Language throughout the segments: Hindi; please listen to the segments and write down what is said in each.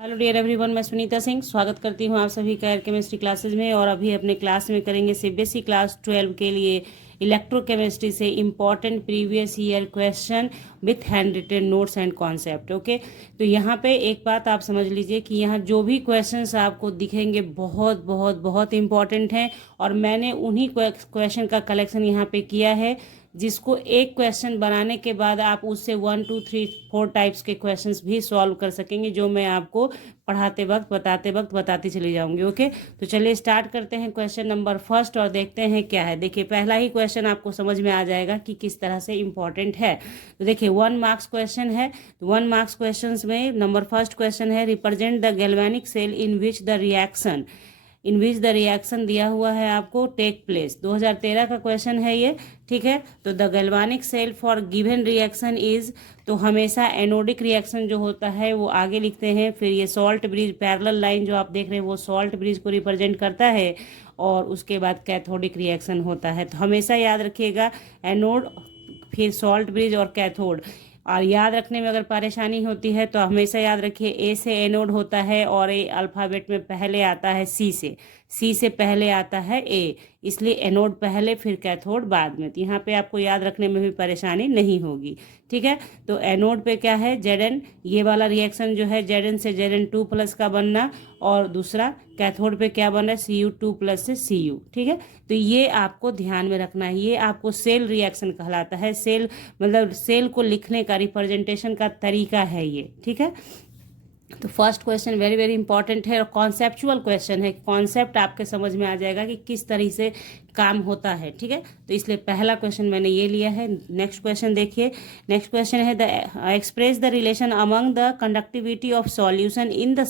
हेलो डियर एवरीवन, मैं सुनीता सिंह स्वागत करती हूँ आप सभी का एयर केमिस्ट्री क्लासेज में। और अभी अपने क्लास में करेंगे सीबीएसई क्लास 12 के लिए इलेक्ट्रोकेमिस्ट्री से important previous year question with handwritten notes and concept. Okay, तो यहाँ पे एक बात आप समझ लीजिए कि यहाँ जो भी क्वेश्चंस आपको दिखेंगे बहुत बहुत बहुत इंपॉर्टेंट हैं। और मैंने उन्हीं क्वेश्चन का कलेक्शन यहाँ पे किया है जिसको एक क्वेश्चन बनाने के बाद आप उससे 1 2 3 4 टाइप्स के क्वेश्चंस भी सॉल्व कर सकेंगे, जो मैं आपको पढ़ाते वक्त बताती चली जाऊंगी। ओके, तो चलिए स्टार्ट करते हैं क्वेश्चन नंबर फर्स्ट और देखते हैं क्या है। देखिए, पहला ही क्वेश्चन आपको समझ में आ जाएगा कि किस तरह से इंपॉर्टेंट है। तो देखिए 1 मार्क्स क्वेश्चन है। 1 मार्क्स क्वेश्चन में नंबर फर्स्ट क्वेश्चन है, represent the galvanic cell in which the reaction दिया हुआ है आपको टेक प्लेस। 2013 का क्वेश्चन है ये, ठीक है। तो the galvanic cell for given reaction is, तो हमेशा एनोडिक रिएक्शन जो होता है वो आगे लिखते हैं। फिर ये सॉल्ट ब्रिज पैरेलल लाइन जो आप देख रहे हैं वो सॉल्ट ब्रिज को रिप्रेजेंट करता है। और उसके बाद कैथोडिक रिएक्शन होता है। तो हमेशा याद रखिएगा एनोड, फिर सॉल्ट ब्रिज और कैथोड। और याद रखने में अगर परेशानी होती है तो हमेशा याद रखिए ए से एनोड होता है और ए अल्फ़ाबेट में पहले आता है सी से पहले आता है ए, इसलिए एनोड पहले फिर कैथोड बाद में। तो यहाँ पे आपको याद रखने में भी परेशानी नहीं होगी, ठीक है। तो एनोड पे क्या है Zn, ये वाला रिएक्शन जो है Zn से Zn2 प्लस का बनना। और दूसरा कैथोड पे क्या बन रहा है Cu2 प्लस से Cu, ठीक है। तो ये आपको ध्यान में रखना है, ये आपको सेल रिएक्शन कहलाता है। सेल मतलब सेल को लिखने का रिप्रेजेंटेशन का तरीका है ये, ठीक है। तो first question very very important है और कॉन्सेप्चुअल क्वेश्चन है। कॉन्सेप्ट आपके समझ में आ जाएगा कि किस तरीके से काम होता है, ठीक है। तो इसलिए पहला क्वेश्चन मैंने ये लिया है। नेक्स्ट क्वेश्चन देखिए, नेक्स्ट क्वेश्चन है the express the relation among the conductivity of solution in the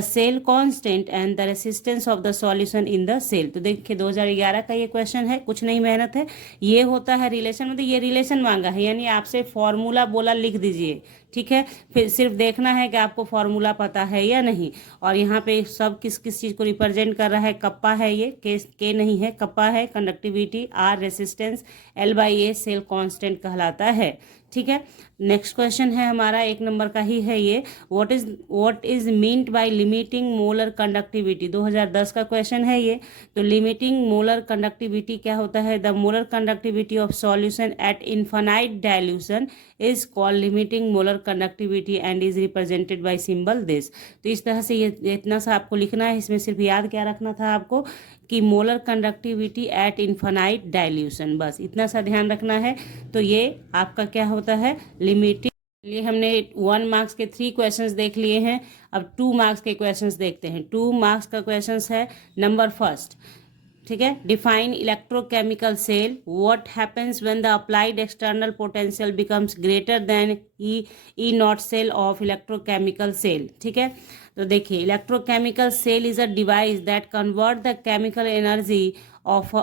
cell constant and the resistance of the solution in the cell. तो देखिए 2011 का ये क्वेश्चन है, कुछ नहीं मेहनत है। ये होता है रिलेशन, मतलब ये रिलेशन मांगा है, यानी आपसे फॉर्मूला बोला लिख दीजिए, ठीक है। फिर सिर्फ देखना है कि आपको फॉर्मूला पता है या नहीं। और यहाँ पे सब किस किस चीज़ को रिप्रेजेंट कर रहा है, कप्पा है ये, के नहीं है, कप्पा है, conductivity, R resistance, L/A cell constant कहलाता है, ठीक है। नेक्स्ट क्वेश्चन है हमारा 1 नंबर का ही है ये, what is meant by limiting molar conductivity. 2010 का क्वेश्चन है ये। तो लिमिटिंग मोलर कंडक्टिविटी क्या होता है, the molar conductivity of solution at infinite dilution is called limiting molar conductivity and is represented by symbol this. तो इस तरह से ये इतना सा आपको लिखना है। इसमें सिर्फ याद क्या रखना था आपको कि molar conductivity eight infinite dilution, बस इतना सा ध्यान रखना है। तो ये आपका क्या होता है, लिमिटिंग। लिए हमने 1 मार्क्स के 3 क्वेश्चंस देख लिए हैं। अब 2 मार्क्स के क्वेश्चंस देखते हैं। 2 मार्क्स का क्वेश्चंस है नंबर फर्स्ट, ठीक है। Define electrochemical cell, what happens when the applied external potential becomes greater than E not cell of electrochemical cell, ठीक है। तो देखिए electrochemical cell is a device that convert the chemical energy of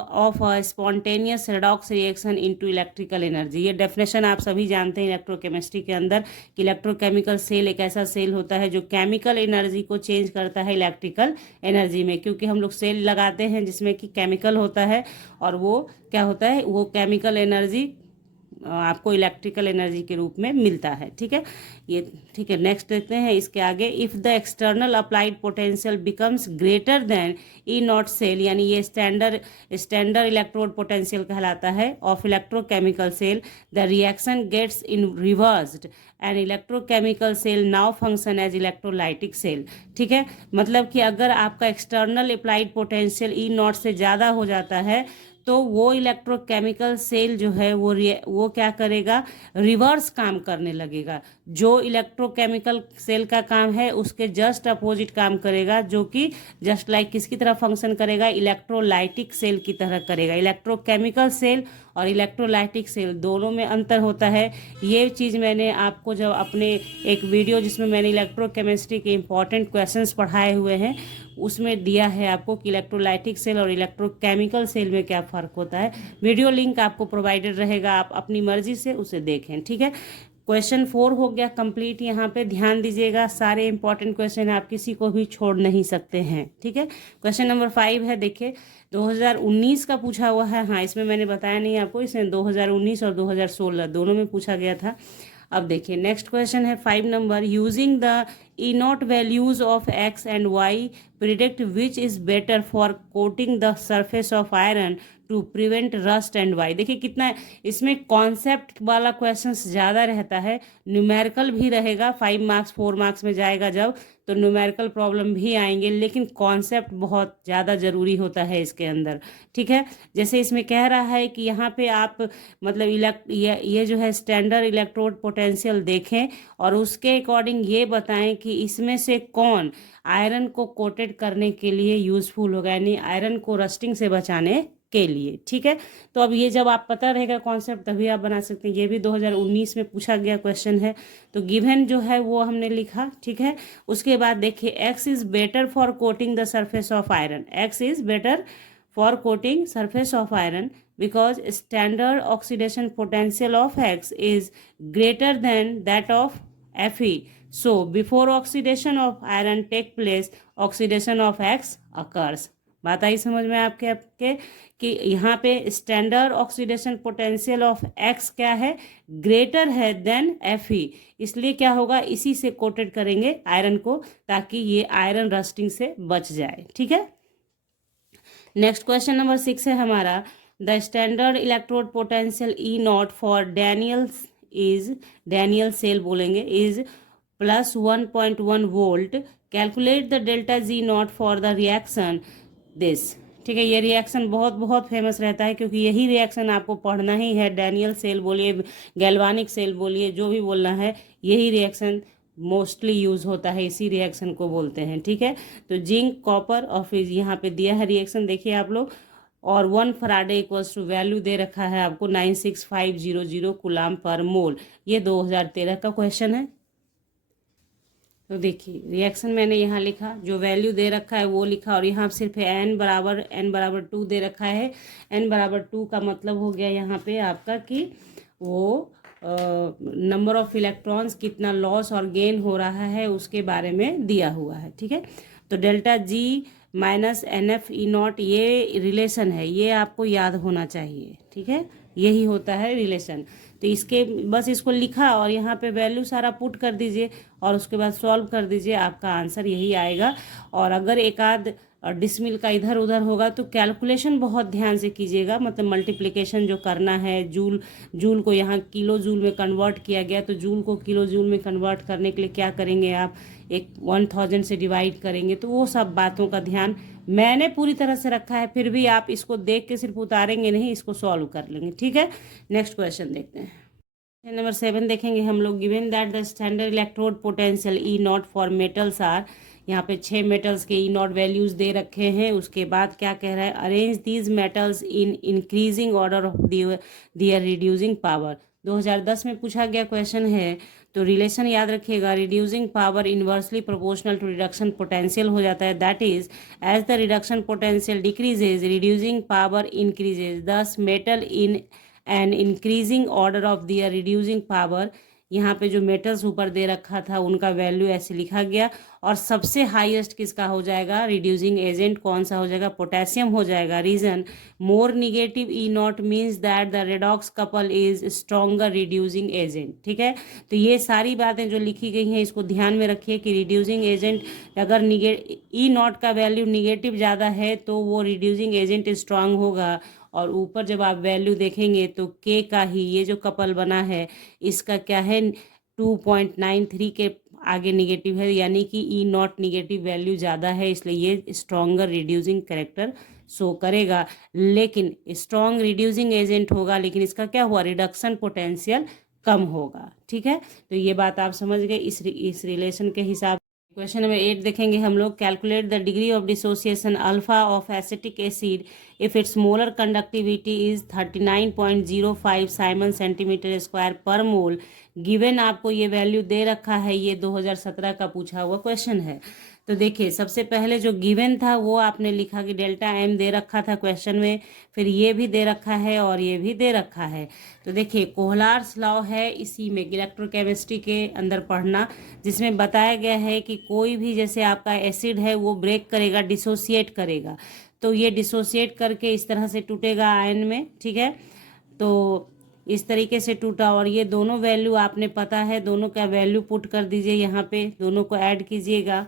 a spontaneous redox reaction into electrical energy. ये डेफिनेशन आप सभी जानते हैं इलेक्ट्रोकेमिस्ट्री के अंदर कि इलेक्ट्रोकेमिकल सेल एक ऐसा सेल होता है जो केमिकल एनर्जी को चेंज करता है इलेक्ट्रिकल एनर्जी में। क्योंकि हम लोग सेल लगाते हैं जिसमें कि केमिकल होता है और वो क्या होता है, वो केमिकल एनर्जी आपको इलेक्ट्रिकल एनर्जी के रूप में मिलता है, ठीक है ये, ठीक है। नेक्स्ट देखते हैं इसके आगे, if the external applied potential becomes greater than E not cell, यानी ये स्टैंडर्ड इलेक्ट्रोड पोटेंशियल कहलाता है of electrochemical cell, the reaction gets in reversed and electrochemical cell now function as electrolytic cell, ठीक है। मतलब कि अगर आपका external applied potential E naught से ज़्यादा हो जाता है तो वो इलेक्ट्रोकेमिकल सेल जो है वो क्या करेगा, रिवर्स काम करने लगेगा। जो इलेक्ट्रोकेमिकल सेल का काम है उसके जस्ट अपोजिट काम करेगा, जो कि जस्ट लाइक किसकी तरह फंक्शन करेगा, इलेक्ट्रोलाइटिक सेल की तरह करेगा। इलेक्ट्रोकेमिकल सेल और इलेक्ट्रोलाइटिक सेल दोनों में अंतर होता है। ये चीज़ मैंने आपको जब अपने एक वीडियो जिसमें मैंने इलेक्ट्रोकेमिस्ट्री के इंपॉर्टेंट क्वेश्चंस पढ़ाए हुए हैं उसमें दिया है आपको कि इलेक्ट्रोलाइटिक सेल और इलेक्ट्रोकेमिकल सेल में क्या फ़र्क होता है। वीडियो लिंक आपको प्रोवाइडेड रहेगा, आप अपनी मर्जी से उसे देखें, ठीक है। क्वेश्चन 4 हो गया कंप्लीट। यहाँ पे ध्यान दीजिएगा, सारे इंपॉर्टेंट क्वेश्चन आप किसी को भी छोड़ नहीं सकते हैं, ठीक है। क्वेश्चन नंबर 5 है, देखिए 2019 का पूछा हुआ है। हाँ, इसमें मैंने बताया नहीं आपको, इसमें 2019 और 2016 दोनों में पूछा गया था। अब देखिए नेक्स्ट क्वेश्चन है 5 number, using the E naught values of X and Y predict which is better for coating the surface of iron to prevent rust and Y. देखिए कितना इसमें कॉन्सेप्ट वाला क्वेश्चन ज़्यादा रहता है, न्यूमेरिकल भी रहेगा, 5 मार्क्स 4 मार्क्स में जाएगा जब, तो न्यूमेरिकल प्रॉब्लम भी आएंगे, लेकिन कॉन्सेप्ट बहुत ज़्यादा ज़रूरी होता है इसके अंदर। ठीक है, जैसे इसमें कह रहा है कि यहाँ पे आप मतलब ये जो है स्टैंडर्ड इलेक्ट्रोड पोटेंशियल देखें और उसके अकॉर्डिंग ये बताएं कि इसमें से कौन आयरन को कोटेड करने के लिए यूजफुल होगा, यानी आयरन को रस्टिंग से बचाने के लिए। ठीक है, तो अब ये जब आप पता रहेगा कॉन्सेप्ट तभी आप बना सकते हैं। ये भी 2019 में पूछा गया क्वेश्चन है, तो गिवन जो है वो हमने लिखा। ठीक है, उसके बाद देखिए x is better for coating the surface of iron, x is better for coating surface of iron because standard oxidation potential of X is greater than that of Fe. So before oxidation of iron take place, oxidation of X occurs. बात आई समझ में आपके कि यहाँ पे standard oxidation potential of x क्या है, ग्रेटर है देन Fe, इसलिए क्या होगा, इसी से कोटेड करेंगे आयरन को ताकि ये आयरन रस्टिंग से बच जाए। ठीक है, नेक्स्ट क्वेश्चन नंबर 6 है हमारा, the standard electrode potential E naught for Daniell cell बोलेंगे is plus 1.1 volt, calculate the delta G naught for the reaction this. ठीक है, ये रिएक्शन बहुत बहुत फेमस रहता है क्योंकि यही रिएक्शन आपको पढ़ना ही है, डैनियल सेल बोलिए, गैल्वानिक सेल बोलिए, जो भी बोलना है, यही रिएक्शन मोस्टली यूज होता है, इसी रिएक्शन को बोलते हैं। ठीक है, तो जिंक कॉपर और फिर यहाँ पे दिया है रिएक्शन देखिए आप लोग, और 1 फराडे इक्वल्स टू वैल्यू दे रखा है आपको 96500 कूलाम पर मोल। ये 2013 का क्वेश्चन है। तो देखिए रिएक्शन मैंने यहाँ लिखा, जो वैल्यू दे रखा है वो लिखा, और यहाँ सिर्फ n बराबर 2 दे रखा है। n बराबर 2 का मतलब हो गया यहाँ पे आपका कि वो नंबर ऑफ इलेक्ट्रॉन्स कितना लॉस और गेन हो रहा है उसके बारे में दिया हुआ है। ठीक है, तो delta G minus NF E not ये रिलेशन है, ये आपको याद होना चाहिए। ठीक है, यही होता है रिलेशन। तो इसके बस इसको लिखा और यहाँ पे वैल्यू सारा पुट कर दीजिए और उसके बाद सॉल्व कर दीजिए, आपका आंसर यही आएगा। और अगर एक आध डिसमिल का इधर उधर होगा तो कैलकुलेशन बहुत ध्यान से कीजिएगा, मतलब मल्टीप्लिकेशन जो करना है, जूल को यहाँ किलो जूल में कन्वर्ट किया गया, तो जूल को किलो जूल में कन्वर्ट करने के लिए क्या करेंगे आप, एक 1000 से डिवाइड करेंगे, तो वो सब बातों का ध्यान मैंने पूरी तरह से रखा है, फिर भी आप इसको देख के सिर्फ उतारेंगे नहीं, इसको सॉल्व कर लेंगे। ठीक है, नेक्स्ट क्वेश्चन देखते हैं। नंबर 7 देखेंगे हम लोग, given that the standard electrode potential E naught for metals are, यहाँ पे 6 मेटल्स के ई नॉट वैल्यूज दे रखे हैं। उसके बाद क्या कह रहा है, arrange these metals in increasing order of their reducing power. 2010 में पूछा गया क्वेश्चन है, तो रिलेशन याद रखिएगा, reducing power inversely proportional to reduction potential हो जाता है, that is as the reduction potential decreases reducing power increases, thus metal in an increasing order of their reducing power. यहाँ पे जो मेटल्स ऊपर दे रखा था उनका वैल्यू ऐसे लिखा गया, और सबसे हाईएस्ट किसका हो जाएगा, रिड्यूसिंग एजेंट कौन सा हो जाएगा, पोटेशियम हो जाएगा। Reason, more negative E naught means that the redox couple is stronger reducing agent. ठीक है, तो ये सारी बातें जो लिखी गई हैं इसको ध्यान में रखिए कि रिड्यूसिंग एजेंट अगर ई नॉट का वैल्यू निगेटिव ज़्यादा है तो वो रिड्यूसिंग एजेंट स्ट्रांग होगा, और ऊपर जब आप वैल्यू देखेंगे तो के का ही ये जो कपल बना है इसका क्या है 2.93 के आगे निगेटिव है, यानी कि ई नॉट निगेटिव वैल्यू ज़्यादा है, इसलिए ये स्ट्रॉन्गर रिड्यूसिंग कैरेक्टर शो करेगा। लेकिन स्ट्रॉन्ग रिड्यूसिंग एजेंट होगा, लेकिन इसका क्या हुआ, रिडक्शन पोटेंशियल कम होगा। ठीक है, तो ये बात आप समझ गए इस रिलेशन के हिसाब। क्वेश्चन नंबर 8 देखेंगे हम लोग, calculate the degree of dissociation alpha of acetic acid if it's molar conductivity is 39.05 Simon centimetre square per mole. Given आपको ये वैल्यू दे रखा है, ये 2017 का पूछा हुआ क्वेश्चन है। तो देखिए सबसे पहले जो गिवन था वो आपने लिखा कि डेल्टा एम दे रखा था क्वेश्चन में, फिर ये भी दे रखा है और ये भी दे रखा है। तो देखिए कोहलार्स लॉ है इसी में इलेक्ट्रोकेमिस्ट्री के अंदर पढ़ना, जिसमें बताया गया है कि कोई भी जैसे आपका एसिड है वो ब्रेक करेगा, डिसोसिएट करेगा, तो ये डिसोसिएट करके इस तरह से टूटेगा आयन में। ठीक है, तो इस तरीके से टूटा, और ये दोनों वैल्यू आपने पता है, दोनों का वैल्यू पुट कर दीजिए यहाँ पे, दोनों को ऐड कीजिएगा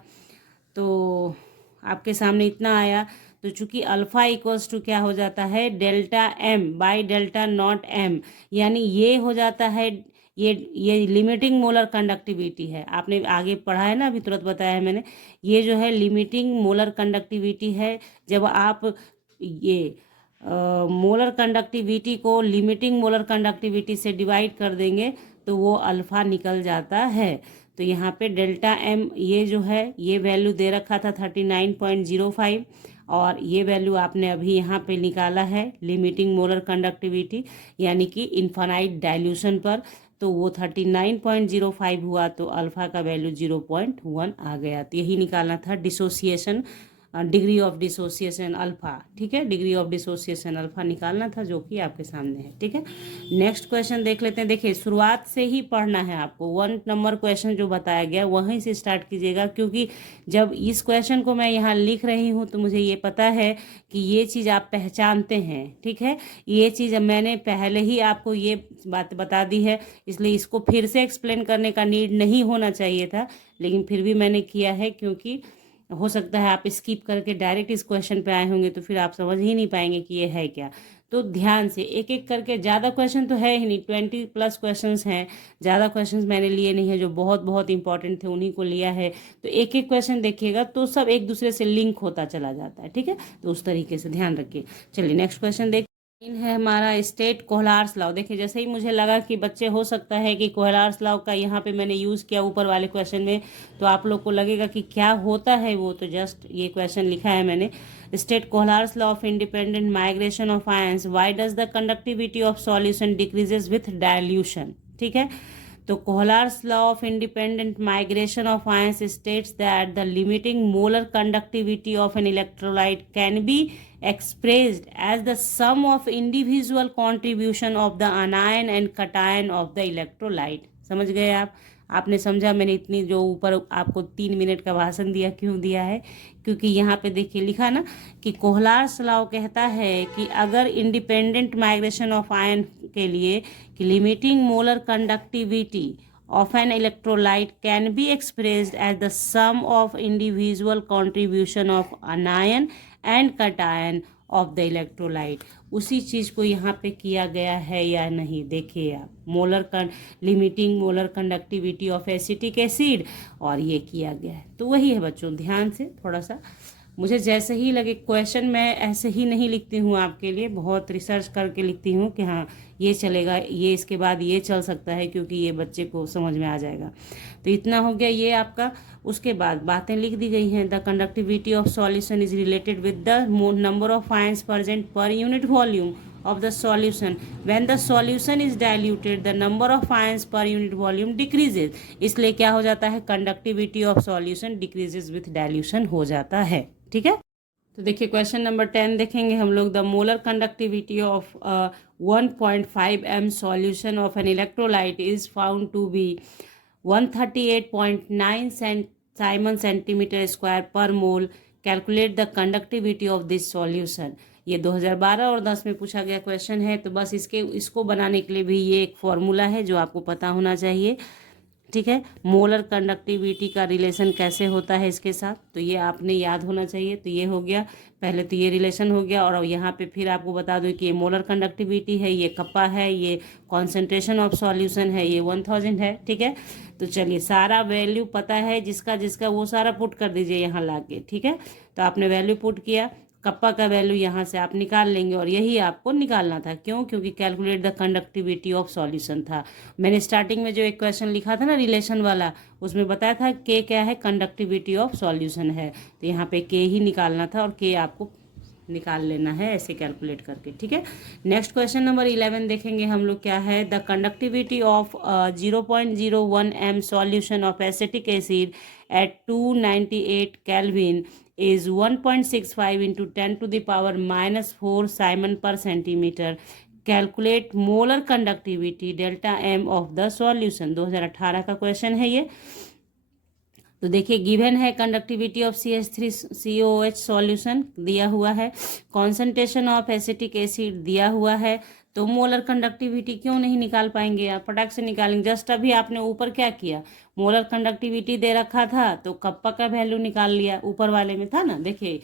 तो आपके सामने इतना आया। तो चूंकि अल्फा इक्वल्स टू क्या हो जाता है, delta M by delta naught M, यानी ये हो जाता है, ये लिमिटिंग मोलर कंडक्टिविटी है। आपने आगे पढ़ा है ना, अभी तुरंत बताया है मैंने, ये जो है लिमिटिंग मोलर कंडक्टिविटी है। जब आप ये मोलर कंडक्टिविटी को लिमिटिंग मोलर कंडक्टिविटी से डिवाइड कर देंगे तो वो अल्फ़ा निकल जाता है। तो यहाँ पे डेल्टा एम ये जो है ये वैल्यू दे रखा था 39.05, और ये वैल्यू आपने अभी यहाँ पे निकाला है लिमिटिंग मोलर कंडक्टिविटी यानी कि इन्फानाइट डाइल्यूशन पर, तो वो 39.05 हुआ, तो अल्फ़ा का वैल्यू 0.1 आ गया। तो यही निकालना था dissociation, degree of dissociation alpha, ठीक है, डिग्री ऑफ डिसोसिएशन अल्फ़ा निकालना था, जो कि आपके सामने है, ठीक है। नेक्स्ट क्वेश्चन देख लेते हैं। देखिए शुरुआत से ही पढ़ना है आपको, 1 नंबर क्वेश्चन जो बताया गया वहीं से स्टार्ट कीजिएगा, क्योंकि जब इस क्वेश्चन को मैं यहाँ लिख रही हूँ तो मुझे ये पता है कि ये चीज़ आप पहचानते हैं, ठीक है। ये चीज़ मैंने पहले ही आपको ये बात बता दी है, इसलिए इसको फिर से एक्सप्लेन करने का नीड नहीं होना चाहिए था, लेकिन फिर भी मैंने किया है, क्योंकि हो सकता है आप स्किप करके डायरेक्ट इस क्वेश्चन पे आए होंगे तो फिर आप समझ ही नहीं पाएंगे कि ये है क्या। तो ध्यान से एक एक करके, ज़्यादा क्वेश्चन तो है ही नहीं, 20+ क्वेश्चंस हैं, ज़्यादा क्वेश्चंस मैंने लिए नहीं है, जो बहुत बहुत इंपॉर्टेंट थे उन्हीं को लिया है। तो एक एक क्वेश्चन देखिएगा तो सब एक दूसरे से लिंक होता चला जाता है, ठीक है, तो उस तरीके से ध्यान रखिए। चलिए नेक्स्ट क्वेश्चन देख है हमारा स्टेट कोहलार्स लॉ। देखिए जैसे ही मुझे लगा कि बच्चे हो सकता है कि कोहलार्स लॉ का यहाँ पे मैंने यूज़ किया ऊपर वाले क्वेश्चन में, तो आप लोग को लगेगा कि क्या होता है वो, तो जस्ट ये क्वेश्चन लिखा है मैंने, state Kohlrausch's law of independent migration of ions, why does the conductivity of solution decreases with dilution, ठीक है। तो Kohlrausch's law of independent migration of ions states that the limiting molar conductivity of an electrolyte can be expressed as the sum of individual contribution of the anion and cation of the electrolyte। समझ गए आप? आपने समझा मैंने इतनी जो ऊपर आपको 3 मिनट का भाषण दिया क्यों दिया है, क्योंकि यहाँ पे देखिए लिखा ना कि कोहलार्स लॉ कहता है कि अगर इंडिपेंडेंट माइग्रेशन ऑफ आयन के लिए कि limiting molar conductivity of an electrolyte can be expressed as the sum of individual contribution of anion and cation of the electrolyte। उसी चीज़ को यहाँ पे किया गया है या नहीं, देखिए आप, molar limiting molar conductivity of acetic acid, और ये किया गया है। तो वही है बच्चों, ध्यान से थोड़ा सा, मुझे जैसे ही लगे क्वेश्चन मैं ऐसे ही नहीं लिखती हूँ आपके लिए, बहुत रिसर्च करके लिखती हूँ कि हाँ ये चलेगा, ये इसके बाद ये चल सकता है, क्योंकि ये बच्चे को समझ में आ जाएगा। तो इतना हो गया ये आपका। उसके बाद बातें लिख दी गई हैं, the conductivity of solution is related with the number of ions present per unit volume of the solution। when the solution is diluted the number of ions per unit volume decreases। इसलिए क्या हो जाता है, conductivity of solution decreases with dilution हो जाता है, ठीक है। तो देखिए क्वेश्चन नंबर 10 देखेंगे हम लोग, the molar conductivity of 1.5 m solution of an electrolyte is found to be 138.9 siemens centimetre square per mole. Calculate the conductivity of this solution. ये 2012 और 10 में पूछा गया क्वेश्चन है, तो बस इसको बनाने के लिए भी ये एक फॉर्मूला है जो आपको पता होना चाहिए, ठीक है। मोलर कंडक्टिविटी का रिलेशन कैसे होता है इसके साथ, तो ये आपने याद होना चाहिए। तो ये हो गया, पहले तो ये रिलेशन हो गया, और यहाँ पे फिर आपको बता दूं कि ये मोलर कंडक्टिविटी है, ये कप्पा है, ये कॉन्सेंट्रेशन ऑफ सॉल्यूशन है, ये 1000 है, ठीक है। तो चलिए सारा वैल्यू पता है जिसका जिसका वो सारा पुट कर दीजिए यहाँ ला के, ठीक है। तो आपने वैल्यू पुट किया, कप्पा का वैल्यू यहाँ से आप निकाल लेंगे, और यही आपको निकालना था, क्यों, क्योंकि calculate the conductivity of solution था। मैंने स्टार्टिंग में जो एक क्वेश्चन लिखा था ना रिलेशन वाला, उसमें बताया था के क्या है, कंडक्टिविटी ऑफ सॉल्यूशन है, तो यहाँ पे के ही निकालना था, और के आपको निकाल लेना है ऐसे कैलकुलेट करके, ठीक है। नेक्स्ट क्वेश्चन नंबर 11 देखेंगे हम लोग, क्या है, the conductivity of 0.01 m solution of acetic acid at 298 kelvin is 1.65 into 10 to the power -4 Simon per centimeter। Calculate molar conductivity delta M of the solution. 2018 का क्वेश्चन है ये। तो देखिए गिवन है कंडक्टिविटी ऑफ CH3COOH सॉल्यूशन दिया हुआ है, कॉन्सेंट्रेशन ऑफ एसिटिक एसिड दिया हुआ है, तो मोलर कंडक्टिविटी क्यों नहीं निकाल पाएंगे आप? फटाक से निकालेंगे। जस्ट अभी आपने ऊपर क्या किया, मोलर कंडक्टिविटी दे रखा था तो कप्पा का वैल्यू निकाल लिया, ऊपर वाले में था ना। देखिए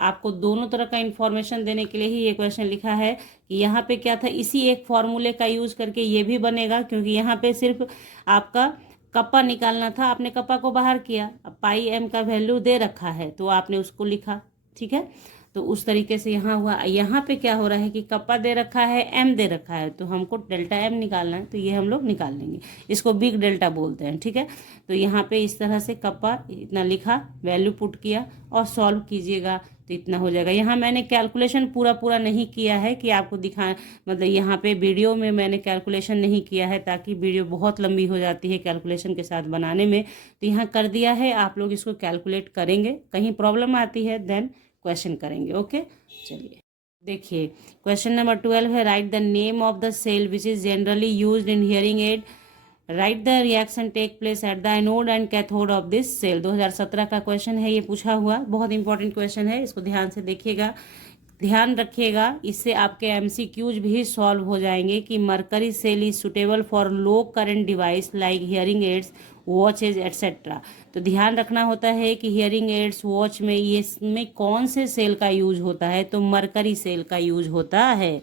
आपको दोनों तरह का इंफॉर्मेशन देने के लिए ही ये क्वेश्चन लिखा है कि यहाँ पे क्या था, इसी एक फॉर्मूले का यूज करके ये भी बनेगा, क्योंकि यहाँ पे सिर्फ आपका कप्पा निकालना था, आपने कप्पा को बाहर किया। अब पाई एम का वैल्यू दे रखा है तो आपने उसको लिखा, ठीक है। तो उस तरीके से यहाँ हुआ। यहाँ पे क्या हो रहा है कि कप्पा दे रखा है, एम दे रखा है, तो हमको डेल्टा एम निकालना है, तो ये हम लोग निकाल लेंगे। इसको बिग डेल्टा बोलते हैं, ठीक है। तो यहाँ पे इस तरह से कप्पा इतना लिखा, वैल्यू पुट किया और सॉल्व कीजिएगा तो इतना हो जाएगा। यहाँ मैंने कैलकुलेशन पूरा नहीं किया है कि आपको दिखा, मतलब यहाँ पे वीडियो में मैंने कैलकुलेशन नहीं किया है ताकि वीडियो बहुत लंबी हो जाती है कैलकुलेशन के साथ बनाने में। तो यहाँ कर दिया है, आप लोग इसको कैलकुलेट करेंगे, कहीं प्रॉब्लम आती है देन क्वेश्चन करेंगे। ओके, चलिए देखिए क्वेश्चन नंबर 12 है, write the name of the cell which is generally used in hearing aid, write the reaction take place at the anode and cathode of this cell. 2017 का क्वेश्चन है ये पूछा हुआ, बहुत इंपॉर्टेंट क्वेश्चन है, इसको ध्यान से देखिएगा, ध्यान रखिएगा, इससे आपके एमसीक्यूज भी सॉल्व हो जाएंगे कि mercury cell is suitable for low current device like hearing aids, watches etcetera. तो ध्यान रखना होता है कि हियरिंग एड्स, वॉच में ये इसमें कौन से सेल का यूज होता है, तो मरकरी सेल का यूज होता है।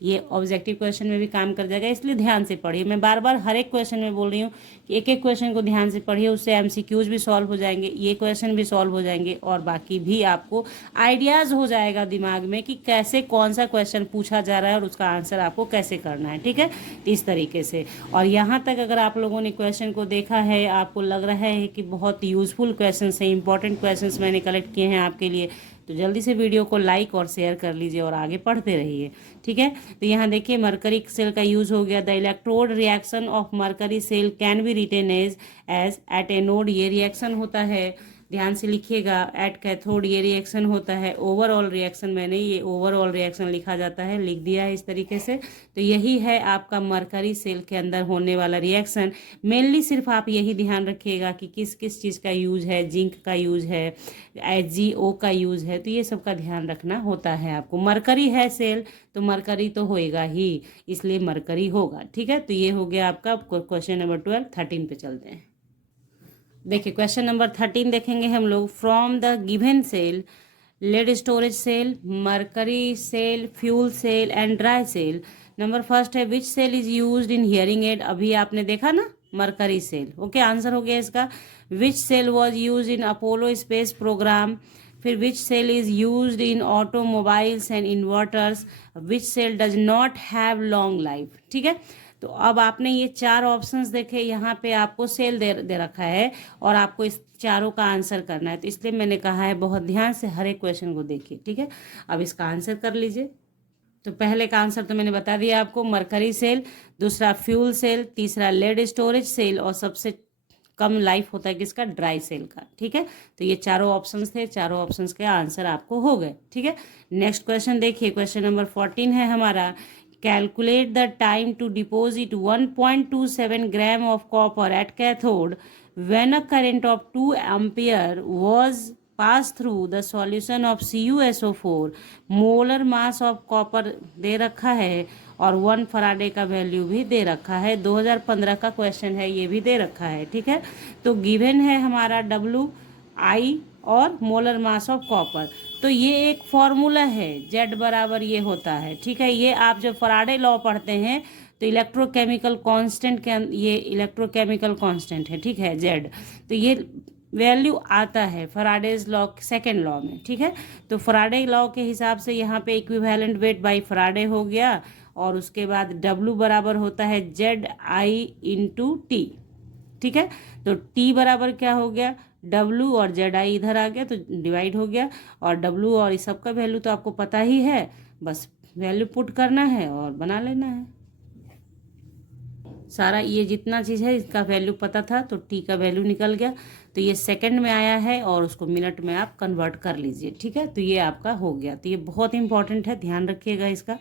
ये ऑब्जेक्टिव क्वेश्चन में भी काम कर जाएगा, इसलिए ध्यान से पढ़िए। मैं बार बार हर एक क्वेश्चन में बोल रही हूँ कि एक एक क्वेश्चन को ध्यान से पढ़िए, उससे एमसीक्यूज भी सॉल्व हो जाएंगे, ये क्वेश्चन भी सॉल्व हो जाएंगे और बाकी भी आपको आइडियाज़ हो जाएगा दिमाग में कि कैसे कौन सा क्वेश्चन पूछा जा रहा है और उसका आंसर आपको कैसे करना है, ठीक है। तो इस तरीके से, और यहाँ तक अगर आप लोगों ने क्वेश्चन को देखा है, आपको लग रहा है कि बहुत यूजफुल क्वेश्चन है, इंपॉर्टेंट क्वेश्चन मैंने कलेक्ट किए हैं आपके लिए, तो जल्दी से वीडियो को लाइक और शेयर कर लीजिए और आगे पढ़ते रहिए, ठीक है। तो यहाँ देखिए मरकरी सेल का यूज हो गया, the electrode reaction of mercury cell can be written as at anode, ये रिएक्शन होता है, ध्यान से लिखिएगा। एट कैथोड ये रिएक्शन होता है। ओवरऑल रिएक्शन, मैंने ये ओवरऑल रिएक्शन लिखा जाता है, लिख दिया है इस तरीके से। तो यही है आपका मरकरी सेल के अंदर होने वाला रिएक्शन। मेनली सिर्फ आप यही ध्यान रखिएगा कि किस किस चीज़ का यूज है, जिंक का यूज है, HgO का यूज है, तो ये सब का ध्यान रखना होता है आपको। मरकरी है सेल तो मरकरी तो होएगा ही, इसलिए मरकरी होगा, ठीक है। तो ये हो गया आपका क्वेश्चन नंबर 12। 13 पे चलते हैं। देखिए क्वेश्चन नंबर 13 देखेंगे हम लोग। From the given cell, lead storage cell, mercury cell, fuel cell and dry cell, number first है which cell is used in hearing aid. अभी आपने देखा ना मरकरी सेल, ओके, आंसर हो गया इसका। Which cell was use in Apollo space programme, फिर which cell is used in automobiles and inverters, which cell does not have long life, ठीक है। तो अब आपने ये 4 ऑप्शंस देखे, यहाँ पे आपको सेल दे रखा है और आपको इस चारों का आंसर करना है, तो इसलिए मैंने कहा है बहुत ध्यान से हर एक क्वेश्चन को देखिए, ठीक है। अब इसका आंसर कर लीजिए। तो पहले का आंसर तो मैंने बता दिया आपको, मरकरी सेल, दूसरा फ्यूल सेल, तीसरा लेड स्टोरेज सेल और सबसे कम लाइफ होता है किसका, ड्राई सेल का, ठीक है। तो ये चारों ऑप्शंस थे, चारों ऑप्शंस के आंसर आपको हो गए, ठीक है। नेक्स्ट क्वेश्चन देखिए, क्वेश्चन नंबर 14 है हमारा। Calculate the time to deposit 1.27 gram of copper at cathode when a current of 2 ampere was passed through the solution of CuSO4. Molar mass of copper दे रखा है और 1 फराडे का वैल्यू भी दे रखा है। 2015 का क्वेश्चन है, ये भी दे रखा है, ठीक है। तो गिवन है हमारा WI और मोलर मास ऑफ कॉपर। तो ये एक फॉर्मूला है, Z बराबर ये होता है, ठीक है। ये आप जब फराडे लॉ पढ़ते हैं तो इलेक्ट्रोकेमिकल कांस्टेंट के ये इलेक्ट्रोकेमिकल कांस्टेंट है, ठीक है, Z। तो ये वैल्यू आता है फराडेज लॉ, सेकेंड लॉ में, ठीक है। तो फराडे लॉ के हिसाब से यहाँ पे इक्विवेलेंट वेट बाई फराडे हो गया और उसके बाद W बराबर होता है ZI इंटू T, ठीक है। तो T बराबर क्या हो गया, W और ZI इधर आ गया तो डिवाइड हो गया, और W और इस सब का वैल्यू तो आपको पता ही है, बस वैल्यू पुट करना है और बना लेना है सारा। ये जितना चीज़ है इसका वैल्यू पता था तो T का वैल्यू निकल गया, तो ये सेकंड में आया है और उसको मिनट में आप कन्वर्ट कर लीजिए, ठीक है। तो ये आपका हो गया, तो ये बहुत इंपॉर्टेंट है, ध्यान रखिएगा इसका,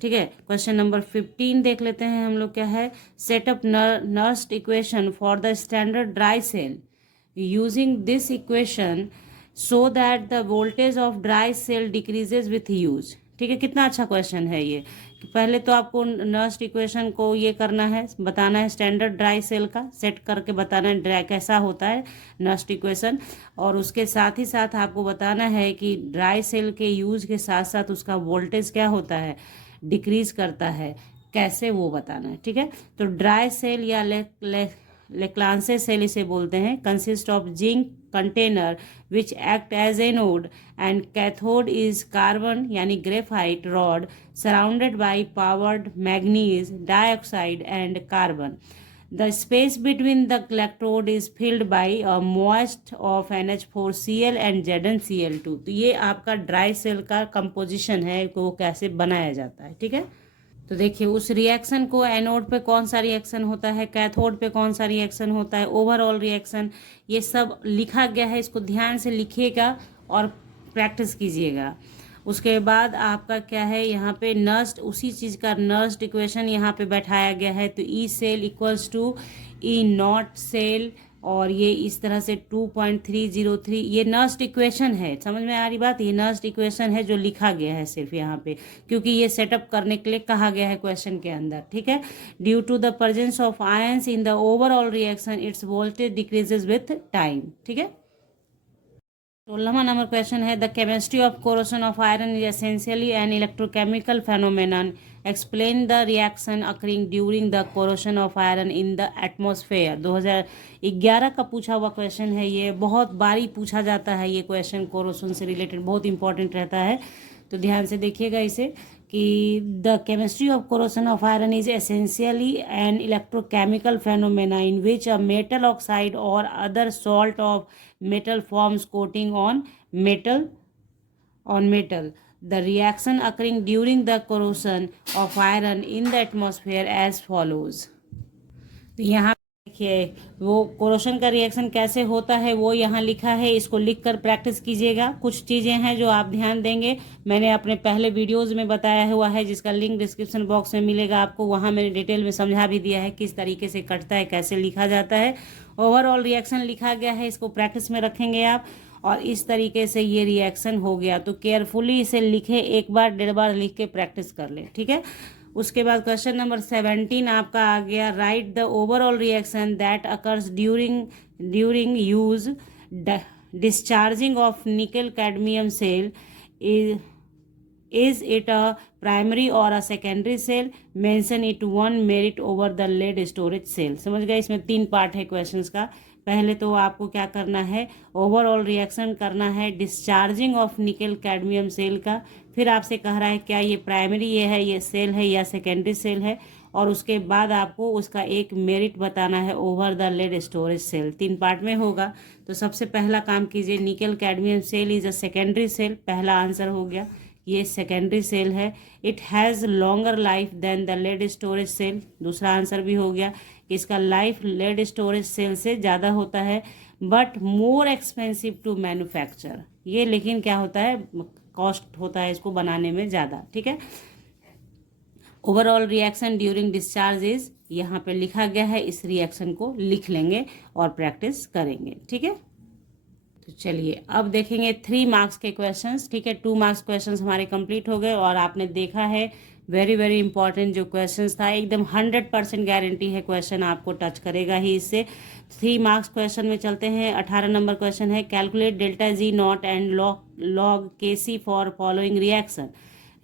ठीक है। क्वेश्चन नंबर 15 देख लेते हैं हम लोग, क्या है। Setup Nernst equation for the standard dry cell using this equation so that the voltage of dry cell decreases with use, ठीक है। कितना अच्छा क्वेश्चन है ये पहले तो आपको नर्स्ट इक्वेशन को ये करना है, बताना है स्टैंडर्ड ड्राई सेल का, सेट करके बताना है ड्राई कैसा होता है नर्स्ट इक्वेशन। और उसके साथ ही साथ आपको बताना है कि ड्राई सेल के यूज के साथ साथ उसका वोल्टेज क्या होता है, डिक्रीज करता है, कैसे वो बताना है। ठीक है, तो ड्राई सेल या लेक्लांसे सेल इसे बोलते हैं, consist of zinc container which act as anode and cathode is carbon यानी graphite rod surrounded by powdered manganese dioxide and carbon. The space between the electrode is filled by a moist of NH4Cl and ZnCl2। तो ये आपका ड्राई सेल का कंपोजिशन है, वो कैसे बनाया जाता है। ठीक है, तो देखिए उस रिएक्शन को एनोड पे कौन सा रिएक्शन होता है, कैथोड पे कौन सा रिएक्शन होता है, ओवरऑल रिएक्शन, ये सब लिखा गया है। इसको ध्यान से लिखिएगा और प्रैक्टिस कीजिएगा। उसके बाद आपका क्या है, यहाँ पे नर्स्ट, उसी चीज़ का नर्स्ट इक्वेशन यहाँ पे बैठाया गया है। तो E cell equals to E not cell, और ये इस तरह से 2.303, ये नर्स्ट इक्वेशन है। समझ में आ रही बात, ये नर्स्ट इक्वेशन है जो लिखा गया है सिर्फ यहाँ पे, क्योंकि ये सेटअप करने के लिए कहा गया है क्वेश्चन के अंदर। ठीक है, due to the presence of ions in the overall reaction its voltage decreases with time. ठीक है, 16वां नंबर क्वेश्चन है, the chemistry of corrosion of iron is essentially an electrochemical phenomenon, explain the reaction occurring during the corrosion of iron in the atmosphere. 2011 का पूछा हुआ क्वेश्चन है, ये बहुत बारी पूछा जाता है ये क्वेश्चन, कोरोशन से रिलेटेड बहुत इंपॉर्टेंट रहता है। तो ध्यान से देखिएगा इसे कि the chemistry of corrosion of iron is essentially an electrochemical phenomena in which a metal oxide or other salt of metal forms coating on metal. The reaction occurring during the corrosion of iron in the atmosphere as follows। तो यहाँ देखिए वो कोरोशन का रिएक्शन कैसे होता है वो यहाँ लिखा है, इसको लिखकर प्रैक्टिस कीजिएगा। कुछ चीज़ें हैं जो आप ध्यान देंगे, मैंने अपने पहले वीडियोस में बताया हुआ है, जिसका लिंक डिस्क्रिप्शन बॉक्स में मिलेगा आपको, वहाँ मैंने डिटेल में समझा भी दिया है किस तरीके से कटता है, कैसे लिखा जाता है। ओवरऑल रिएक्शन लिखा गया है, इसको प्रैक्टिस में रखेंगे आप, और इस तरीके से ये रिएक्शन हो गया। तो केयरफुली इसे लिखे, एक बार 1.5 बार लिख के प्रैक्टिस कर ले। ठीक है, उसके बाद क्वेश्चन नंबर 17 आपका आ गया, right the overall reaction that occurs during use discharging of nickel cadmium cell, is it a primary or a secondary cell, mention it one merit over the lead storage cell. समझ गए, इसमें 3 पार्ट है क्वेश्चंस का। पहले तो आपको क्या करना है, ओवरऑल रिएक्शन करना है discharging of nickel cadmium cell का, फिर आपसे कह रहा है क्या ये प्राइमरी ये सेल है या सेकेंडरी सेल है, और उसके बाद आपको उसका एक मेरिट बताना है over the lead storage cell. 3 part में होगा। तो सबसे पहला काम कीजिए, nickel cadmium cell is a secondary cell, पहला आंसर हो गया, ये सेकेंडरी सेल है। It has longer life than the lead storage cell, दूसरा आंसर भी हो गया कि इसका लाइफ लेड स्टोरेज सेल से ज़्यादा होता है, but more expensive to manufacture, ये लेकिन क्या होता है, कॉस्ट होता है इसको बनाने में ज़्यादा। ठीक है, overall reaction during discharge is, यहाँ पे लिखा गया है, इस रिएक्शन को लिख लेंगे और प्रैक्टिस करेंगे। ठीक है, तो चलिए अब देखेंगे 3 मार्क्स के क्वेश्चंस। ठीक है, 2 मार्क्स क्वेश्चंस हमारे कंप्लीट हो गए, और आपने देखा है वेरी वेरी इंपॉर्टेंट जो क्वेश्चंस था, एकदम 100% गारंटी है क्वेश्चन आपको टच करेगा ही इससे। 3 मार्क्स क्वेश्चन में चलते हैं। 18 नंबर क्वेश्चन है, calculate delta G not and log के सी फॉर फॉलोइंग रिएक्शन।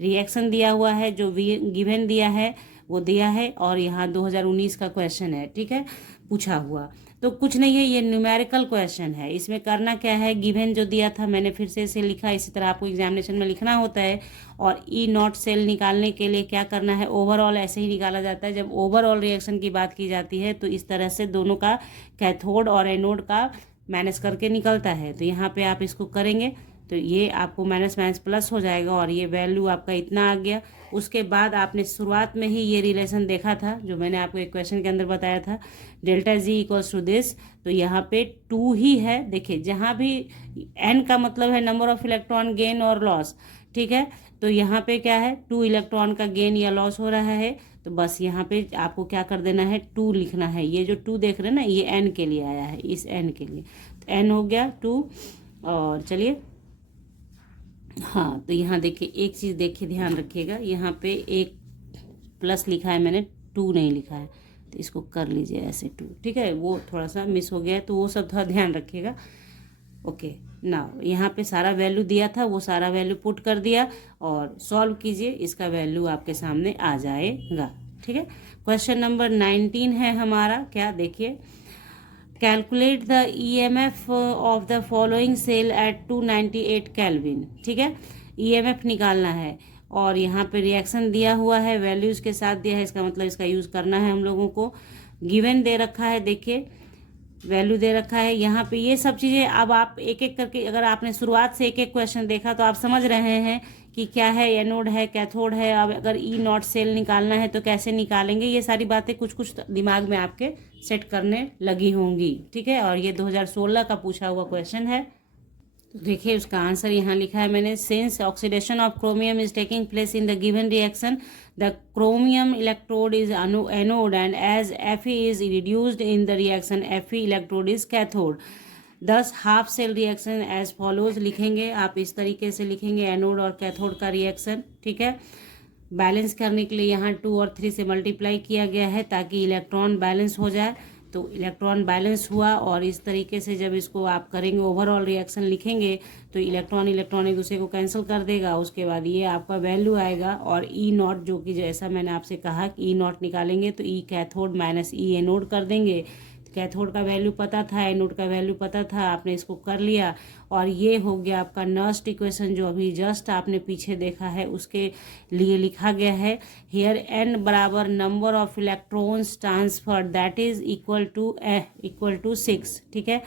रिएक्शन दिया हुआ है, जो गिवन दिया है वो दिया है, और यहाँ 2019 का क्वेश्चन है। ठीक है, पूछा हुआ तो कुछ नहीं है, ये न्यूमेरिकल क्वेश्चन है। इसमें करना क्या है, गिवन जो दिया था मैंने फिर से इसे लिखा, इसी तरह आपको एग्जामिनेशन में लिखना होता है। और ई नॉट सेल निकालने के लिए क्या करना है, ओवरऑल ऐसे ही निकाला जाता है। जब ओवरऑल रिएक्शन की बात की जाती है तो इस तरह से दोनों का, कैथोड और एनोड का मैनेज करके निकलता है। तो यहाँ पे आप इसको करेंगे तो ये आपको माइनस माइनस प्लस हो जाएगा, और ये वैल्यू आपका इतना आ गया। उसके बाद आपने शुरुआत में ही ये रिलेशन देखा था जो मैंने आपको एक क्वेश्चन के अंदर बताया था, delta G equals to this. तो यहाँ पे 2 ही है। देखिए जहाँ भी n का मतलब है नंबर ऑफ इलेक्ट्रॉन गेन और लॉस, ठीक है, तो यहाँ पे क्या है, 2 इलेक्ट्रॉन का गेन या लॉस हो रहा है। तो बस यहाँ पे आपको क्या कर देना है, 2 लिखना है। ये जो 2 देख रहे हैं ना, ये n के लिए आया है, इस n के लिए, तो n हो गया 2। और चलिए, हाँ, तो यहाँ देखिए एक चीज़ देखिए, ध्यान रखिएगा, यहाँ पे एक प्लस लिखा है मैंने, 2 नहीं लिखा है, तो इसको कर लीजिए ऐसे 2, ठीक है। वो थोड़ा सा मिस हो गया है, तो वो सब थोड़ा ध्यान रखिएगा। ओके ना, यहाँ पे सारा वैल्यू दिया था, वो सारा वैल्यू पुट कर दिया और सॉल्व कीजिए, इसका वैल्यू आपके सामने आ जाएगा, ठीक है। क्वेश्चन नंबर 19 है हमारा, क्या देखिए, calculate the EMF of the following cell at 298 kelvin, ठीक है। EMF निकालना है और यहाँ पे रिएक्शन दिया हुआ है, वैल्यूज़ के साथ दिया है, इसका मतलब इसका यूज़ करना है हम लोगों को। गिवन दे रखा है, देखिए वैल्यू दे रखा है यहाँ पे, ये सब चीज़ें अब आप एक एक करके, अगर आपने शुरुआत से एक एक क्वेश्चन देखा तो आप समझ रहे हैं कि क्या है, एनोड है, कैथोड है। अब अगर E0 सेल निकालना है तो कैसे निकालेंगे, ये सारी बातें कुछ कुछ दिमाग में आपके सेट करने लगी होंगी, ठीक है। और ये 2016 का पूछा हुआ क्वेश्चन है। तो देखिए उसका आंसर यहाँ लिखा है मैंने, since oxidation of chromium is taking place in the given reaction, the chromium electrode is anode and as Fe is reduced in the reaction, Fe electrode is cathode. Thus half cell reaction as follows लिखेंगे, आप इस तरीके से लिखेंगे एनोड और कैथोड का रिएक्शन, ठीक है। बैलेंस करने के लिए यहाँ 2 और 3 से मल्टीप्लाई किया गया है ताकि इलेक्ट्रॉन बैलेंस हो जाए, तो इलेक्ट्रॉन बैलेंस हुआ। और इस तरीके से जब इसको आप करेंगे, ओवरऑल रिएक्शन लिखेंगे, तो इलेक्ट्रॉन एक दूसरे को कैंसिल कर देगा, उसके बाद ये आपका वैल्यू आएगा। और E0 जो कि जैसा मैंने आपसे कहा कि E0 निकालेंगे तो E cathode minus E anode कर देंगे। कैथोड का वैल्यू पता था, एनोड का वैल्यू पता था, आपने इसको कर लिया और ये हो गया आपका नर्स्ट इक्वेशन, जो अभी जस्ट आपने पीछे देखा है उसके लिए लिखा गया है। हियर n बराबर number of electrons transfer that is equal to 6, ठीक है।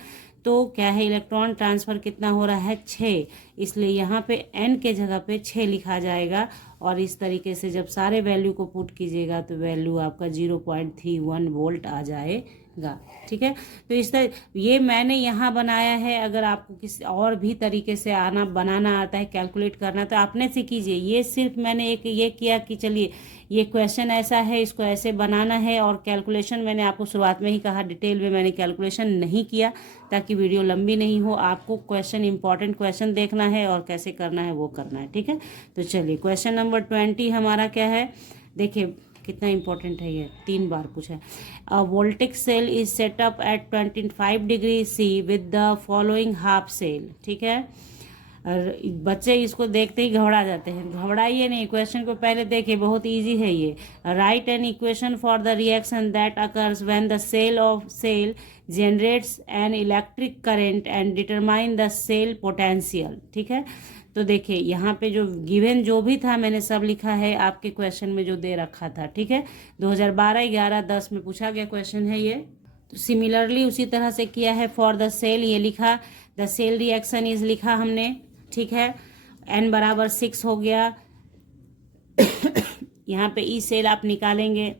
तो क्या है, इलेक्ट्रॉन ट्रांसफ़र कितना हो रहा है, 6, इसलिए यहाँ पे n के जगह पे 6 लिखा जाएगा। और इस तरीके से जब सारे वैल्यू को पुट कीजिएगा तो वैल्यू आपका 0.31 वोल्ट आ जाएगा, ठीक है। तो इस तरह ये मैंने यहाँ बनाया है, अगर आपको किसी और भी तरीके से बनाना आता है, कैलकुलेट करना, तो अपने से कीजिए। ये सिर्फ मैंने एक ये किया कि चलिए ये क्वेश्चन ऐसा है, इसको ऐसे बनाना है। और कैलकुलेशन मैंने आपको शुरुआत में ही कहा, डिटेल में मैंने कैलकुलेशन नहीं किया ताकि वीडियो लंबी नहीं हो। आपको क्वेश्चन, इंपॉर्टेंट क्वेश्चन देखना है और कैसे करना है वो करना है, ठीक है। तो चलिए क्वेश्चन नंबर 20 हमारा क्या है, देखिए कितना इंपॉर्टेंट है ये, 3 बार पूछा है। A voltaic cell is set up at 25 degree C with the following half cell, ठीक है। और बच्चे इसको देखते ही घबरा जाते हैं, घबराइए नहीं, क्वेश्चन को पहले देखिए, बहुत इजी है ये। Write an equation for the reaction that occurs when the cell generates an electric current and determine the cell potential, ठीक है। तो देखिए यहाँ पे जो गिवन जो भी था मैंने सब लिखा है आपके क्वेश्चन में जो दे रखा था, ठीक है। 2012, 11, 10 में पूछा गया क्वेश्चन है ये। तो सिमिलरली उसी तरह से किया है। फॉर द सेल ये लिखा, द सेल रिएक्शन इज लिखा हमने, ठीक है। n बराबर 6 हो गया। यहाँ पे ई सेल आप निकालेंगे,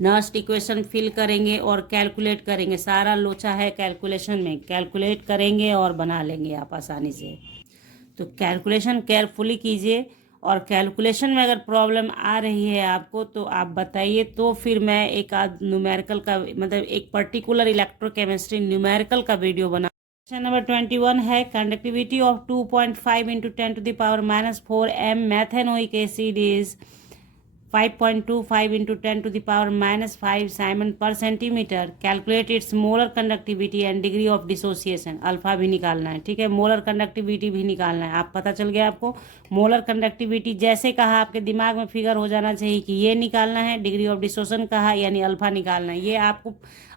नर्स्ट इक्वेशन फिल करेंगे और कैलकुलेट करेंगे। सारा लोचा है कैलकुलेशन में, कैलकुलेट करेंगे और बना लेंगे आप आसानी से। तो कैलकुलेशन केयरफुली कीजिए, और कैलकुलेशन में अगर प्रॉब्लम आ रही है आपको तो आप बताइए, तो फिर मैं एक आध न्यूमेरिकल का, मतलब एक पर्टिकुलर इलेक्ट्रोकेमिस्ट्री न्यूमेरिकल का वीडियो बना। क्वेश्चन नंबर 21 है, conductivity of 2.5 into 10⁻⁻4 m methanoic acid is 5.25 into 10⁻⁻5 siemens पर centimetre. Calculate its molar conductivity and degree of dissociation. Alpha भी निकालना है, ठीक है, मोलर कंडक्टिविटी भी निकालना है। आप पता चल गया आपको, मोलर कंडक्टिविटी जैसे कहा आपके दिमाग में फिगर हो जाना चाहिए कि ये निकालना है। डिग्री ऑफ डिसोसिएशन कहा यानी अल्फा निकालना है। ये आपको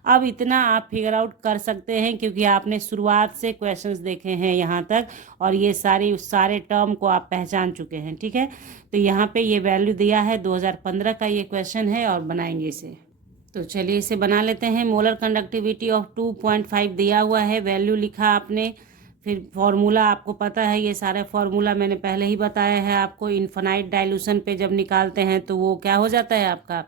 अब इतना आप फिगर आउट कर सकते हैं क्योंकि आपने शुरुआत से क्वेश्चंस देखे हैं यहाँ तक, और ये सारे टर्म को आप पहचान चुके हैं, ठीक है। तो यहाँ पे ये वैल्यू दिया है, 2015 का ये क्वेश्चन है और बनाएंगे इसे। तो चलिए इसे बना लेते हैं। मोलर कंडक्टिविटी ऑफ 2.5 दिया हुआ है, वैल्यू लिखा आपने, फिर फार्मूला आपको पता है, ये सारे फार्मूला मैंने पहले ही बताया है आपको। इन्फिनाइट डाइल्यूशन पे जब निकालते हैं तो वो क्या हो जाता है आपका,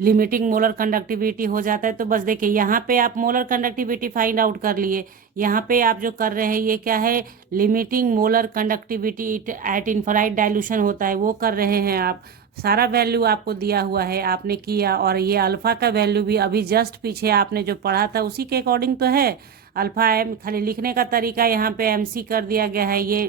लिमिटिंग मोलर कंडक्टिविटी हो जाता है। तो बस देखिए यहाँ पे आप मोलर कंडक्टिविटी फाइंड आउट कर लिए। यहाँ पे आप जो कर रहे हैं ये क्या है, limiting molar conductivity eight infinite dilution होता है, वो कर रहे हैं आप। सारा वैल्यू आपको दिया हुआ है, आपने किया। और ये अल्फ़ा का वैल्यू भी अभी जस्ट पीछे आपने जो पढ़ा था उसी के अकॉर्डिंग तो है। अल्फ़ा एम, खाली लिखने का तरीका यहाँ पे MC कर दिया गया है। ये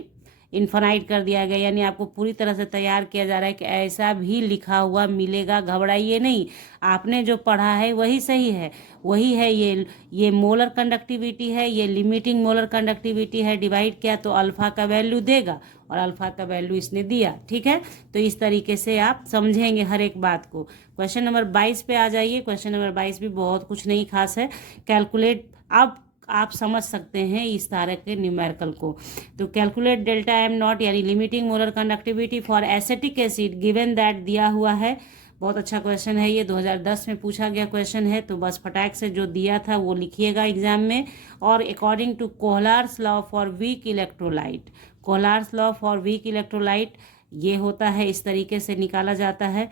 इन्फानाइट कर दिया गया, यानी आपको पूरी तरह से तैयार किया जा रहा है कि ऐसा भी लिखा हुआ मिलेगा, घबराइए नहीं, आपने जो पढ़ा है वही सही है, वही है। ये मोलर कंडक्टिविटी है, ये लिमिटिंग मोलर कंडक्टिविटी है, डिवाइड किया तो अल्फा का वैल्यू देगा और अल्फा का वैल्यू इसने दिया, ठीक है। तो इस तरीके से आप समझेंगे हर एक बात को। क्वेश्चन नंबर 22 पे आ जाइए। क्वेश्चन नंबर 22 भी बहुत कुछ नहीं खास है। कैलकुलेट, अब आप समझ सकते हैं इस तरह के न्यूमेरिकल को। तो कैलकुलेट डेल्टा एम नॉट यानी limiting molar conductivity for acetic acid given that दिया हुआ है। बहुत अच्छा क्वेश्चन है ये, 2010 में पूछा गया क्वेश्चन है, तो बस फटाक से जो दिया था वो लिखिएगा एग्जाम में। और according to Kohlrausch's law for weak electrolyte, Kohlrausch's law for weak electrolyte ये होता है, इस तरीके से निकाला जाता है।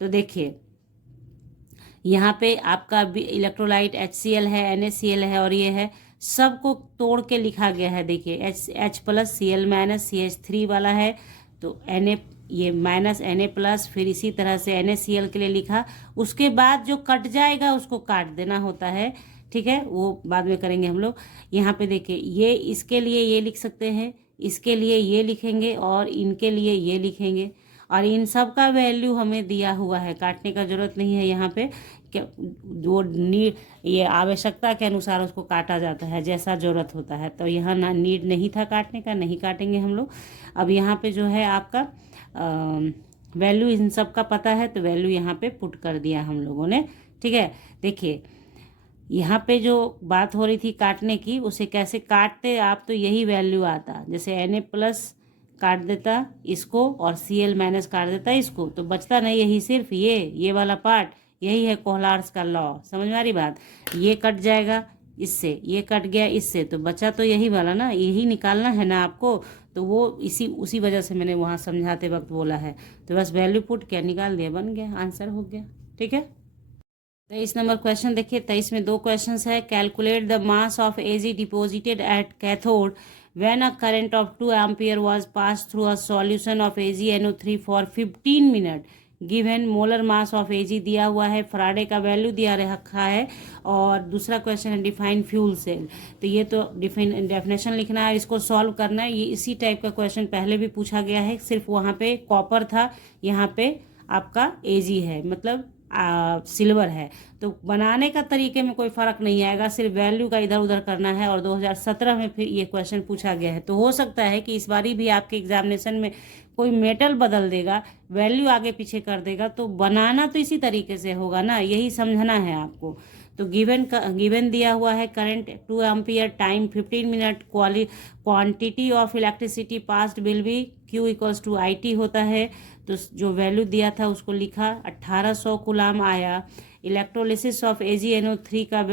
तो देखिए यहाँ पे आपका इलेक्ट्रोलाइट HCl है, NaCl है और ये है, सबको तोड़ के लिखा गया है। देखिए H plus Cl minus CH3 वाला है, तो Na ये माइनस Na प्लस, फिर इसी तरह से NaCl के लिए लिखा। उसके बाद जो कट जाएगा उसको काट देना होता है, ठीक है, वो बाद में करेंगे हम लोग। यहाँ पे देखिए ये इसके लिए ये लिख सकते हैं, इसके लिए ये लिखेंगे और इनके लिए ये लिखेंगे, और इन सब का वैल्यू हमें दिया हुआ है, काटने का जरूरत नहीं है यहाँ पे। क्या वो नीड, ये आवश्यकता के अनुसार उसको काटा जाता है जैसा ज़रूरत होता है। तो यहाँ ना नीड नहीं था काटने का, नहीं काटेंगे हम लोग। अब यहाँ पे जो है आपका वैल्यू इन सब का पता है, तो वैल्यू यहाँ पे पुट कर दिया हम लोगों ने, ठीक है। देखिए यहाँ पे जो बात हो रही थी काटने की, उसे कैसे काटते आप, तो यही वैल्यू आता, जैसे Na प्लस काट देता इसको और Cl माइनस काट देता इसको, तो बचता नहीं, यही सिर्फ ये वाला पार्ट, यही है कोहलार्स का लॉ। समझ में आ रही बात? ये कट जाएगा इससे, ये कट गया इससे, तो बचा तो यही वाला ना, यही निकालना है ना आपको। तो वो उसी वजह से मैंने वहाँ समझाते वक्त बोला है। तो बस वैल्यू पुट किया, निकाल दिया, बन गया, आंसर हो गया, ठीक है। 23 नंबर क्वेश्चन देखिए। 23 में दो क्वेश्चन है। Calculate the mass of Ag deposited at cathode when a current of 2 ampere was passed through a solution of AgNO3 for 15 minute. Given molar mass of Ag दिया हुआ है, फराडे का वैल्यू दिया रखा है, और दूसरा क्वेश्चन है डिफाइन फ्यूल सेल। तो ये तो डेफिनेशन लिखना है, इसको सॉल्व करना है। ये इसी टाइप का क्वेश्चन पहले भी पूछा गया है, सिर्फ वहाँ पे कॉपर था, यहाँ पे आपका Ag है, मतलब सिल्वर है। तो बनाने का तरीके में कोई फ़र्क नहीं आएगा, सिर्फ वैल्यू का इधर उधर करना है। और 2017 में फिर ये क्वेश्चन पूछा गया है, तो हो सकता है कि इस बारी भी आपके एग्जामिनेशन में कोई मेटल बदल देगा, वैल्यू आगे पीछे कर देगा, तो बनाना तो इसी तरीके से होगा ना, यही समझना है आपको। तो गिवन दिया हुआ है current 2 ampere, time 15 minute, quantity of electricity passed will be Q equals to IT होता है। तो जो वैल्यू दिया था उसको लिखा, 1800 कूलाम आया। इलेक्ट्रोलिसिस ऑफ AgNO3 का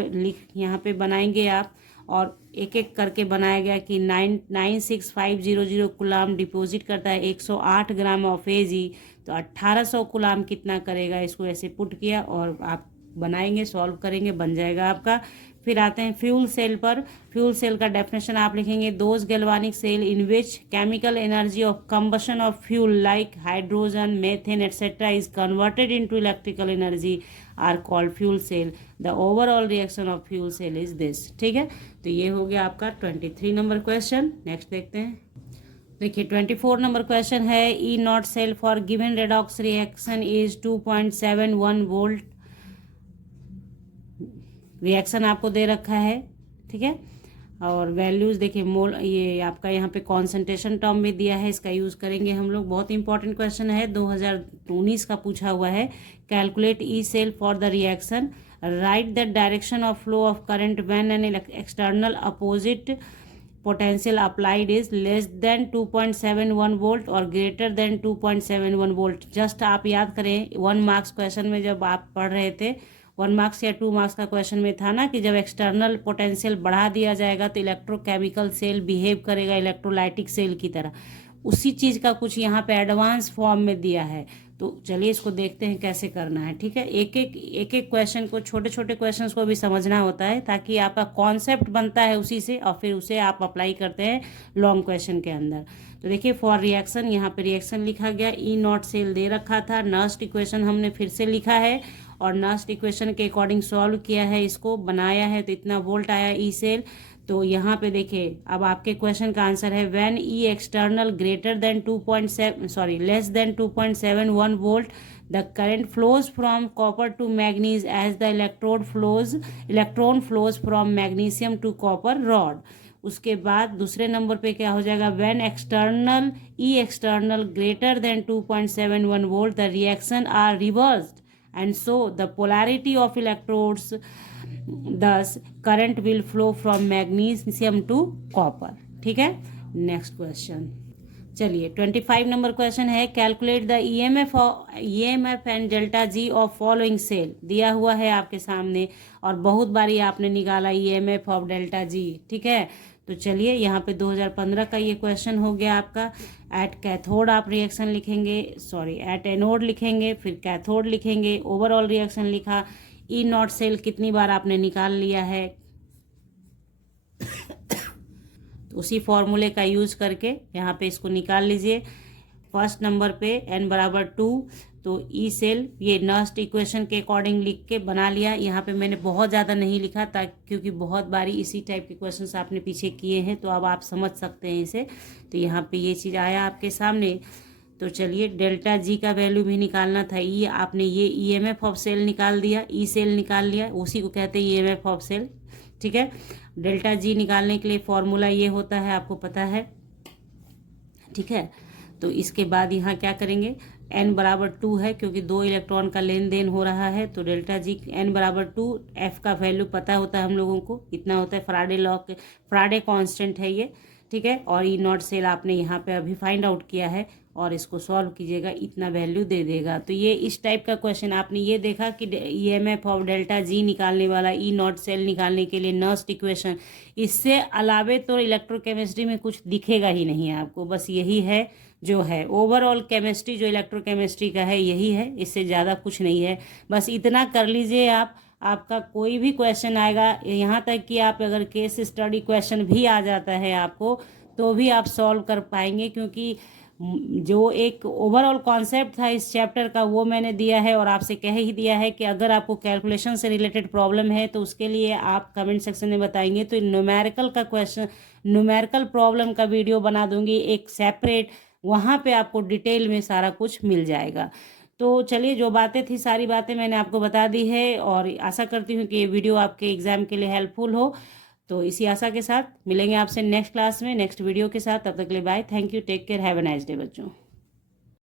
यहाँ पे बनाएंगे आप, और एक एक करके बनाया गया कि 96500 कूलाम डिपॉजिट करता है 108 ग्राम ऑफ Ag। तो 1800 कूलाम कितना करेगा, इसको ऐसे पुट किया और आप बनाएंगे, सॉल्व करेंगे, बन जाएगा आपका। फिर आते हैं फ्यूल सेल पर। फ्यूल सेल का डेफिनेशन आप लिखेंगे, those galvanic cell in which chemical energy of combustion of fuel like hydrogen, methane etcetera is converted into electrical energy are called fuel cell. The overall reaction of fuel cell is this, ठीक है। तो ये हो गया आपका 23 नंबर क्वेश्चन। नेक्स्ट देखते हैं। देखिए 24 नंबर क्वेश्चन है, E not cell for given redox reaction is 2.71 volt. Reaction आपको दे रखा है, ठीक है। और वैल्यूज़ देखिए, मोल, ये आपका यहाँ पे कॉन्सेंट्रेशन टर्म में दिया है, इसका यूज़ करेंगे हम लोग। बहुत इंपॉर्टेंट क्वेश्चन है, 2019 का पूछा हुआ है। Calculate E cell for the reaction, write the direction of flow of current when an external opposite potential applied is less than 2.71 volt और ग्रेटर देन 2.71 वोल्ट। जस्ट आप याद करें, 1 मार्क्स क्वेश्चन में जब आप पढ़ रहे थे, 1 मार्क्स या 2 मार्क्स का क्वेश्चन में था ना कि जब एक्सटर्नल पोटेंशियल बढ़ा दिया जाएगा तो इलेक्ट्रोकेमिकल सेल बिहेव करेगा इलेक्ट्रोलाइटिक सेल की तरह। उसी चीज़ का कुछ यहाँ पे एडवांस फॉर्म में दिया है। तो चलिए इसको देखते हैं कैसे करना है, ठीक है। एक एक क्वेश्चन को, छोटे छोटे क्वेश्चन को भी समझना होता है, ताकि आपका कॉन्सेप्ट बनता है उसी से, और फिर उसे आप अप्लाई करते हैं लॉन्ग क्वेश्चन के अंदर। तो देखिए फॉर रिएक्शन, यहाँ पे रिएक्शन लिखा गया, ई नॉट सेल दे रखा था। नर्स्ट इक्वेशन हमने फिर से लिखा है और नर्स्ट इक्वेशन के अकॉर्डिंग सॉल्व किया है, इसको बनाया है, तो इतना वोल्ट आया ई सेल। तो यहाँ पे देखिए, अब आपके क्वेश्चन का आंसर है when E external greater than 2.7 less than 2.71 volt the current flows from copper to manganese as the electron flows from magnesium to copper rod. उसके बाद दूसरे नंबर पे क्या हो जाएगा, when E external greater than 2.71 volt the reaction are reversed and so the polarity of electrodes, thus current will flow from magnesium to copper। ठीक है, नेक्स्ट क्वेश्चन। चलिए 25 नंबर क्वेश्चन है, calculate the EMF and delta G of following cell. दिया हुआ है आपके सामने और बहुत बारी आपने निकाला ईएमएफ ऑफ डेल्टा जी। ठीक है, तो चलिए यहाँ पे 2015 का ये क्वेश्चन हो गया आपका। एट कैथोड आप रिएक्शन लिखेंगे, एट एनोड लिखेंगे, फिर कैथोड लिखेंगे, ओवरऑल रिएक्शन लिखा, ई नॉट सेल कितनी बार आपने निकाल लिया है। तो उसी फॉर्मूले का यूज करके यहाँ पे इसको निकाल लीजिए। फर्स्ट नंबर पे n बराबर 2, तो ई सेल ये नर्स्ट इक्वेशन के अकॉर्डिंग लिख के बना लिया। यहाँ पे मैंने बहुत ज़्यादा नहीं लिखा ताकि, क्योंकि बहुत बारी इसी टाइप के क्वेश्चंस आपने पीछे किए हैं, तो अब आप समझ सकते हैं इसे। तो यहाँ पे ये चीज़ आया आपके सामने। तो चलिए डेल्टा जी का वैल्यू भी निकालना था। ई आपने ये ईएमएफ ऑफ सेल निकाल दिया, ई सेल निकाल लिया, उसी को कहते हैं ईएमएफ ऑफ सेल। ठीक है, डेल्टा जी निकालने के लिए फॉर्मूला ये होता है, आपको पता है। ठीक है, तो इसके बाद यहाँ क्या करेंगे, n बराबर 2 है क्योंकि 2 इलेक्ट्रॉन का लेन देन हो रहा है, तो डेल्टा जी n बराबर 2, f का वैल्यू पता होता है हम लोगों को, इतना होता है, फ्राडे कांस्टेंट है ये। ठीक है, और ई नॉट सेल आपने यहाँ पे अभी फाइंड आउट किया है और इसको सॉल्व कीजिएगा, इतना वैल्यू दे देगा। तो ये इस टाइप का क्वेश्चन आपने ये देखा कि ईएमएफ ऑफ डेल्टा जी निकालने वाला, ई नॉट सेल निकालने के लिए नर्स्ट इक्वेशन, इससे अलावे तो इलेक्ट्रोकेमिस्ट्री में कुछ दिखेगा ही नहीं आपको, बस यही है जो है। ओवरऑल केमिस्ट्री जो इलेक्ट्रोकेमिस्ट्री का है यही है, इससे ज़्यादा कुछ नहीं है। बस इतना कर लीजिए आप, आपका कोई भी क्वेश्चन आएगा, यहाँ तक कि आप अगर केस स्टडी क्वेश्चन भी आ जाता है आपको, तो भी आप सॉल्व कर पाएंगे, क्योंकि जो एक ओवरऑल कॉन्सेप्ट था इस चैप्टर का वो मैंने दिया है और आपसे कह ही दिया है कि अगर आपको कैलकुलेशन से रिलेटेड प्रॉब्लम है तो उसके लिए आप कमेंट सेक्शन में बताएंगे, तो न्यूमेरिकल का क्वेश्चन, न्यूमेरिकल प्रॉब्लम का वीडियो बना दूंगी एक सेपरेट, वहाँ पे आपको डिटेल में सारा कुछ मिल जाएगा। तो चलिए, जो बातें थी सारी बातें मैंने आपको बता दी है और आशा करती हूँ कि ये वीडियो आपके एग्जाम के लिए हेल्पफुल हो। तो इसी आशा के साथ मिलेंगे आपसे नेक्स्ट क्लास में नेक्स्ट वीडियो के साथ। तब तक के लिए bye, thank you, take care, have a nice day बच्चों।